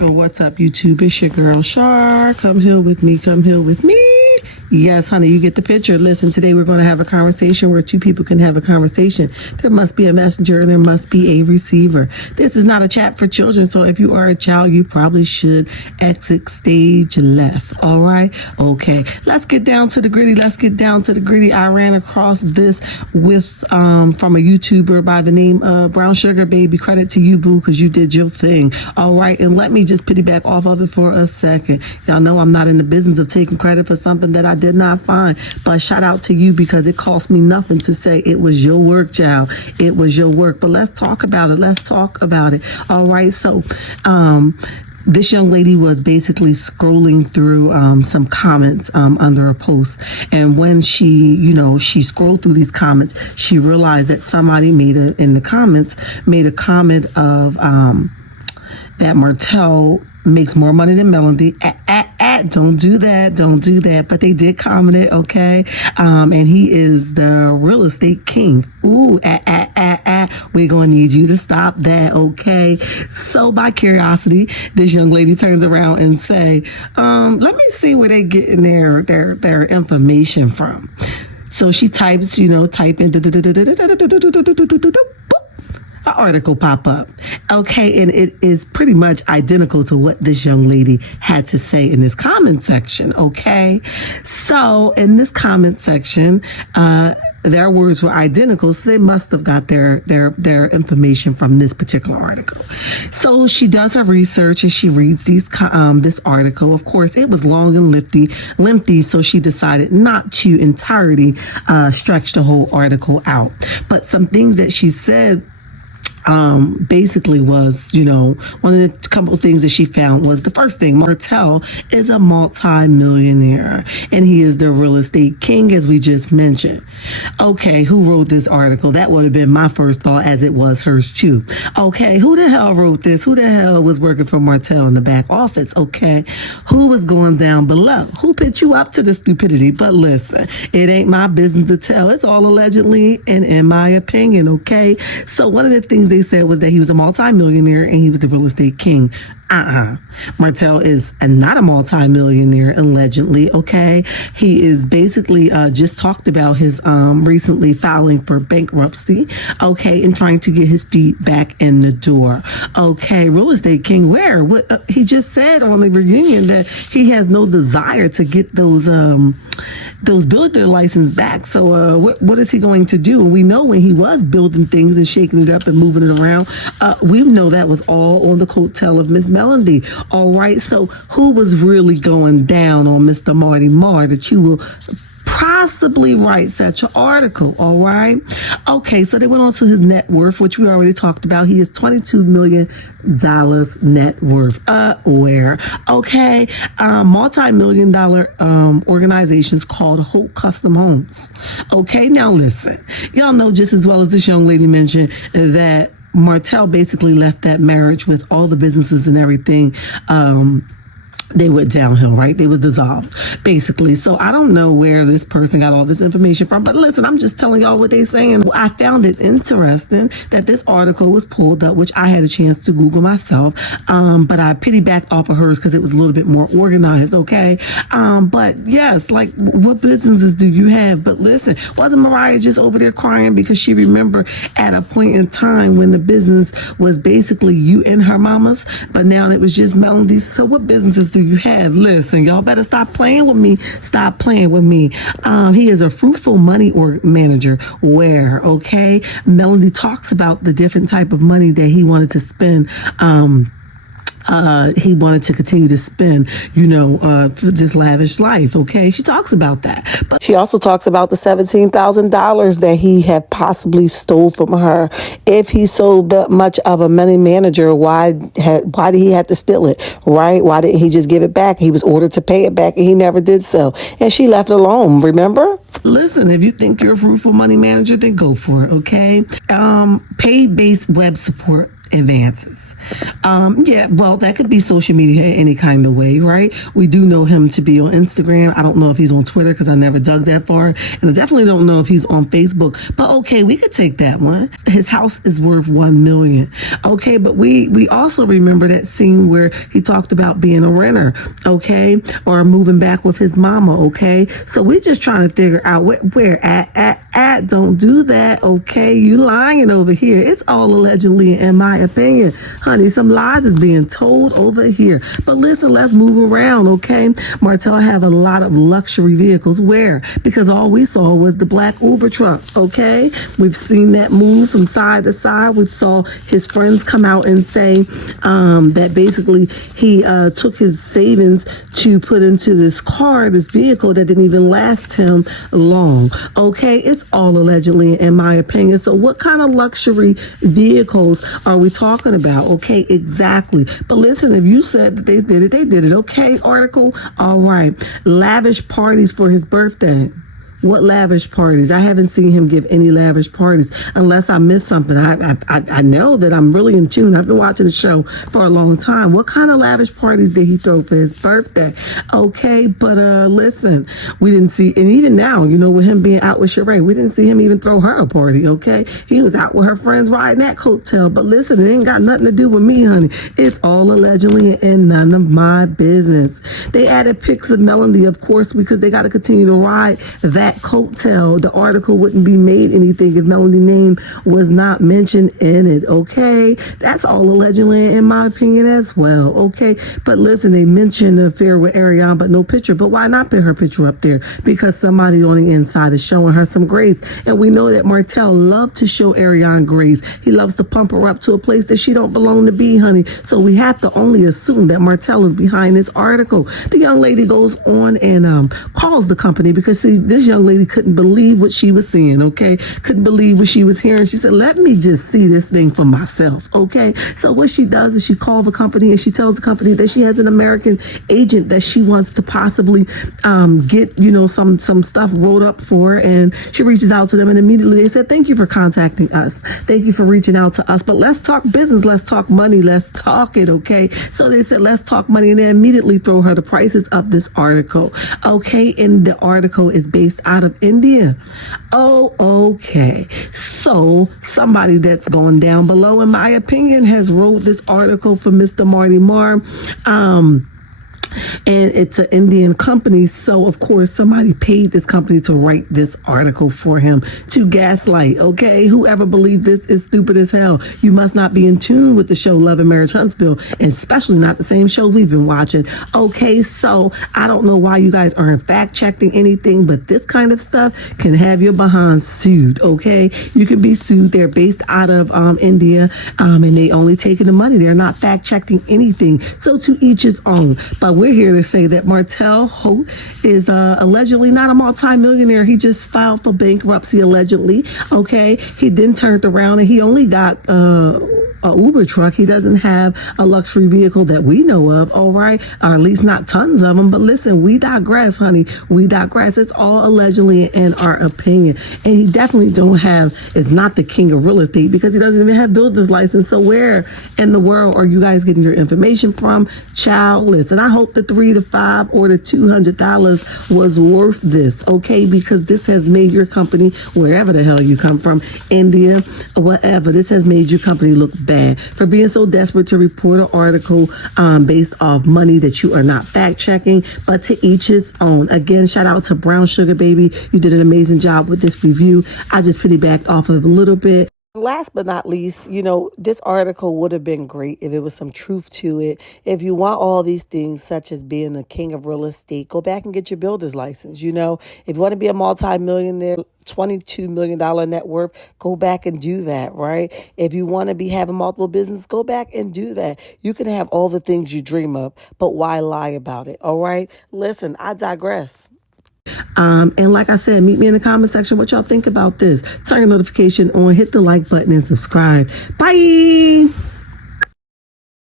What's up, YouTube? It's your girl Char. Come heal with me. Come heal with me. Yes, honey, you get the picture. Listen, today we're going to have a conversation where two people can have a conversation. There must be a messenger and there must be a receiver. This is not a chat for children, so if you are a child, you probably should exit stage left. All right? Okay. Let's get down to the gritty. Let's get down to the gritty. I ran across this with from a YouTuber by the name of Brown Sugar Baby. Credit to you, boo, because you did your thing. All right? And let me just piggyback off of it for a second. Y'all know I'm not in the business of taking credit for something that I did not find, but shout out to you because it cost me nothing to say it was your work, child. It was your work. But let's talk about it. Let's talk about it. All right. So, this young lady was basically scrolling through some comments under a post, and when she scrolled through these comments, she realized that somebody in the comments made a comment of that Martell makes more money than Melody. Don't do that. But they did comment it, okay? And he is the real estate king. Ooh, we're gonna need you to stop that, okay? So by curiosity, this young lady turns around and say, let me see where they getting their information from. So she types, type in an article pop up. Okay, and it is pretty much identical to what this young lady had to say in this comment section. Okay, so in this comment section, their words were identical, so they must have got their information from this particular article. So she does her research and she reads this article. Of course, it was long and lengthy, so she decided not to entirely stretch the whole article out. But some things that she said basically was, one of the couple of things that she found was the first thing: Martell is a multi-millionaire and he is the real estate king, as we just mentioned. Okay, who wrote this article? That would have been my first thought, as it was hers too. Okay, who the hell wrote this? Who the hell was working for Martell in the back office? Okay, who was going down below? Who put you up to the stupidity? But listen, it ain't my business to tell. It's all allegedly and in my opinion, okay? So one of the things they said was that he was a multi-millionaire and he was the real estate king. Martell is not a multi-millionaire, allegedly, okay? He is basically just talked about his recently filing for bankruptcy, okay, and trying to get his feet back in the door. Okay, real estate king, where? What? He just said on the reunion that he has no desire to get those builder license back. So what is he going to do? And we know when he was building things and shaking it up and moving it around, we know that was all on the coattail of Miss Melody. All right. So who was really going down on Mr. Marty Marr that you will possibly write such an article? All right. Okay, so they went on to his net worth, which we already talked about. He is $22 million net worth. Where? Okay, multi-million-dollar organizations called Hope Custom Homes. Okay, now listen, y'all know just as well as this young lady mentioned that Martell basically left that marriage with all the businesses and everything. They went downhill, right? They was dissolved, basically. So I don't know where this person got all this information from, but listen, I'm just telling y'all what they saying. I found it interesting that this article was pulled up, which I had a chance to Google myself, but I piggybacked off of hers because it was a little bit more organized, okay? But yes, like, what businesses do you have? But listen, wasn't Mariah just over there crying because she remembered at a point in time when the business was basically you and her mamas, but now it was just Melody? So what businesses do you have? Listen, y'all better stop playing with me. Stop playing with me. He is a fruitful money manager. Where? Okay, Melody talks about the different type of money that he wanted to spend. He wanted to continue to spend, for this lavish life. Okay, she talks about that, but she also talks about the $17,000 that he had possibly stole from her. If he's so much of a money manager, why did he have to steal it? Right? Why didn't he just give it back? He was ordered to pay it back, and he never did so. And she left alone. Remember? Listen, if you think you're a fruitful money manager, then go for it. Okay, paid-based web support advances. Yeah, well, that could be social media in any kind of way, right? We do know him to be on Instagram. I don't know if he's on Twitter because I never dug that far. And I definitely don't know if he's on Facebook. But okay, we could take that one. His house is worth $1 million. Okay, but we also remember that scene where he talked about being a renter, okay, or moving back with his mama, okay? So we're just trying to figure out where at don't do that, okay? You lying over here. It's all allegedly, in my opinion. Honey, some lies is being told over here. But listen, let's move around, okay? Martell have a lot of luxury vehicles. Where? Because all we saw was the black Uber truck, okay? We've seen that move from side to side. We saw his friends come out and say that basically he took his savings to put into this car, this vehicle that didn't even last him long, okay? It's all allegedly, in my opinion. So what kind of luxury vehicles are we talking about? Okay, exactly. But listen, if you said that they did it, they did it. Okay, article. All right. Lavish parties for his birthday. What lavish parties? I haven't seen him give any lavish parties unless I missed something. I know that I'm really in tune. I've been watching the show for a long time. What kind of lavish parties did he throw for his birthday? Okay, but listen, we didn't see, and even now, you know, with him being out with Sheree, we didn't see him even throw her a party, okay? He was out with her friends riding that coattail. But listen, it ain't got nothing to do with me, honey. It's all allegedly and none of my business. They added pics of Melody, of course, because they got to continue to ride that coattail. The article wouldn't be made anything if Melody's name was not mentioned in it, okay? That's all allegedly, in my opinion, as well, okay? But listen, they mentioned the affair with Ariane, but no picture. But why not put her picture up there? Because somebody on the inside is showing her some grace. And we know that Martell loved to show Ariane grace. He loves to pump her up to a place that she don't belong to be, honey. So we have to only assume that Martell is behind this article. The young lady goes on and calls the company because, see, this young lady couldn't believe what she was seeing, okay? Couldn't believe what she was hearing. She said, let me just see this thing for myself, okay? So what she does is she calls the company and she tells the company that she has an American agent that she wants to possibly get, you know, some stuff rolled up for her. And she reaches out to them and immediately they said, thank you for contacting us. Thank you for reaching out to us. But let's talk business. Let's talk money. Let's talk it, okay? So they said, let's talk money. And they immediately throw her the prices of this article, okay? And the article is based out of India. Oh, okay. So somebody that's gone down below, in my opinion, has wrote this article for Mr. Marty Marr. And it's an Indian company, so of course somebody paid this company to write this article for him to gaslight, okay? Whoever believed this is stupid as hell. You must not be in tune with the show Love and Marriage Huntsville, and especially not the same show we've been watching, okay? So I don't know why you guys aren't fact-checking anything, but this kind of stuff can have your behind sued, okay? You can be sued. They're based out of India, and they only taking the money. They're not fact-checking anything, so to each his own. But we're here to say that Martell Holt is allegedly not a multi-millionaire. He just filed for bankruptcy allegedly, okay? He then turned around and he only got a Uber truck. He doesn't have a luxury vehicle that we know of, all right? Or at least not tons of them. But listen, we digress, honey. We digress. It's all allegedly in our opinion. And he definitely is not the king of real estate because he doesn't even have builder's license. So where in the world are you guys getting your information from? Childless. And I hope the $3 to $5 or the $200 was worth this, okay? Because this has made your company, wherever the hell you come from, India, whatever, this has made your company look bad for being so desperate to report an article based off money that you are not fact-checking, but to each his own. Again, shout out to Brown Sugar Baby. You did an amazing job with this review. I just piggybacked off of it a little bit. Last but not least, you know, this article would have been great if it was some truth to it. If you want all these things, such as being a king of real estate, go back and get your builder's license. You know, if you want to be a multi-millionaire, $22 million net worth, go back and do that, right? If you want to be having multiple business, go back and do that. You can have all the things you dream of, but why lie about it, all right? Listen, I digress. And like I said, meet me in the comment section what y'all think about this. Turn your notification on, hit the like button, and subscribe. Bye.